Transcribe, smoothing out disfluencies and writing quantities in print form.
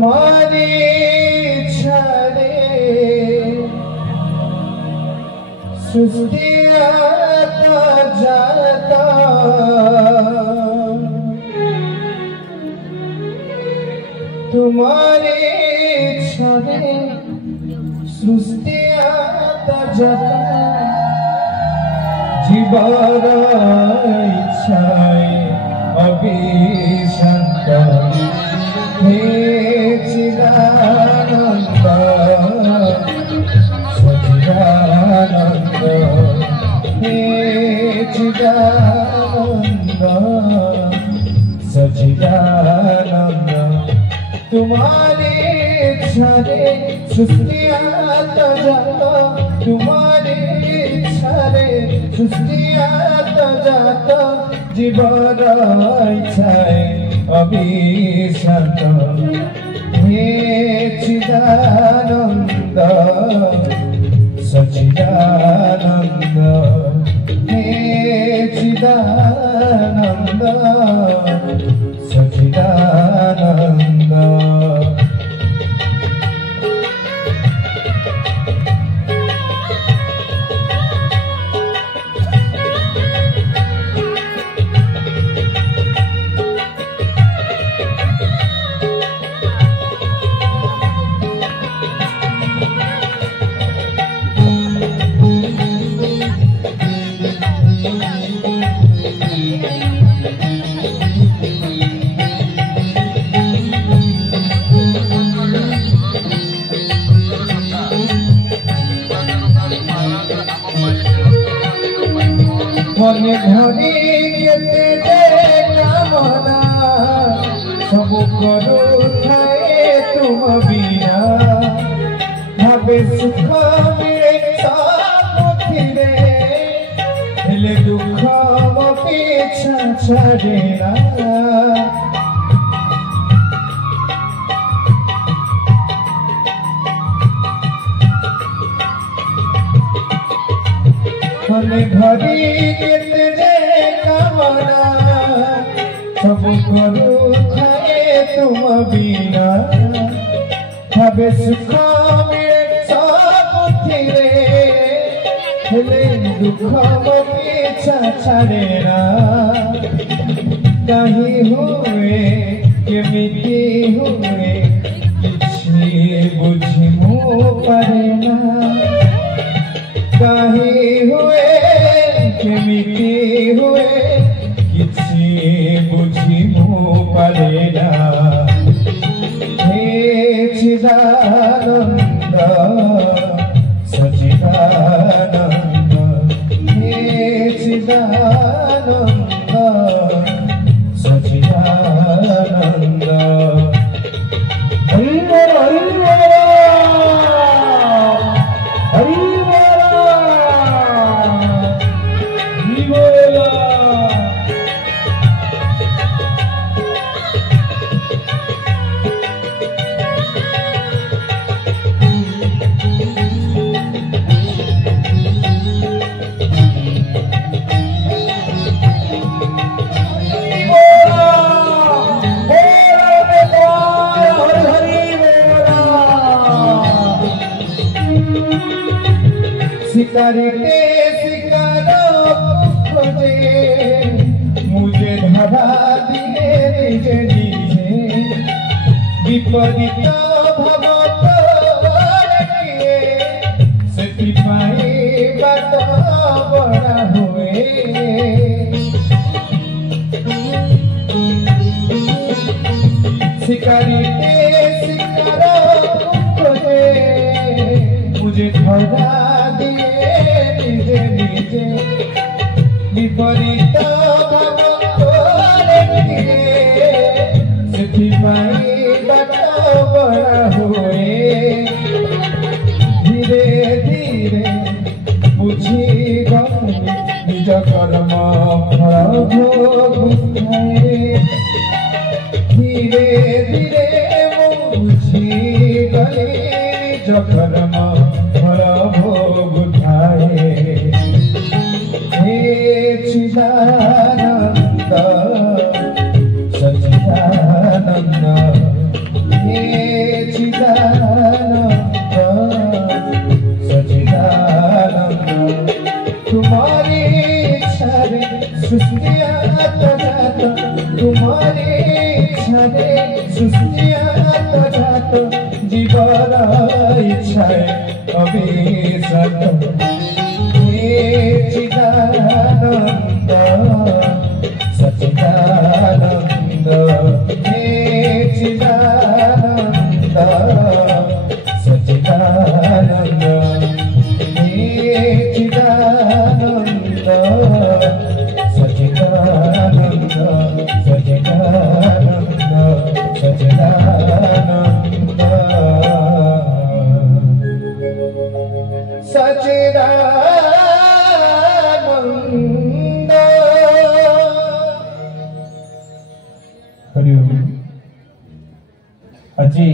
तुम्हारी छाड़े सृष्टि आता जाता तुम्हारी छाड़े सृष्टि आता जाता जीवार इच्छाए अभिशांत हे चिदानंद सचिदानंद हे चिदानंद सचिदानंद तुम्हारी इच्छारे सृष्टि आता जाता तुम्हारी इच्छारे सृष्टि आता जाता जीवन इच्छाए अभिशांत हे चिदानंद सचिदानंद हे चिदानंद सचिदानंद मन भरी केते कामना सब करू थाए तुम बिना भावे सुख मिले साथिरे हेले दुख मो पीछा छाड़ेना मन भरी केते कामना सब करू थाए तुम बिना भावे सुख मिले साथिरे हेले दुख मो पीछा छाड़ेना कहीं हुए केमिति हुए किछि बुझी मु पारेना कहीं हुए केमिति हुए किछि बुझी मु पारेना हे चिदानंद सचिदानंद हे चिदानंद सचिदानंद हरि बोल हरि बोल हरि शिकारी के शिकारो खोजे मुझे धरा दिए निजे निजे विपरीत भगत किए सेतिपाई बात बड़ा हुए शिकारी के शिकारो खोजे मुझे धरा निजे निजे विपरीत सेथिपाई बात बड़ा हुए धीरे धीरे बुझी गली निज कर्म फल भोग धीरे धीरे बुझी गली निज कर्म फल भोग हे चिदानंद सचिदानंद तुम्हारे इच्छारे सृष्टिया तो जात जीवन इच्छाए अभिशात हे चिदानंद सच्चिदानंद हे चिदानंद सच्चिदानंद हे चिदानंद सच्चिदानंद सच्चिदानंद सच्चिदानंद सच्चिदानंद हरि ओम। अजी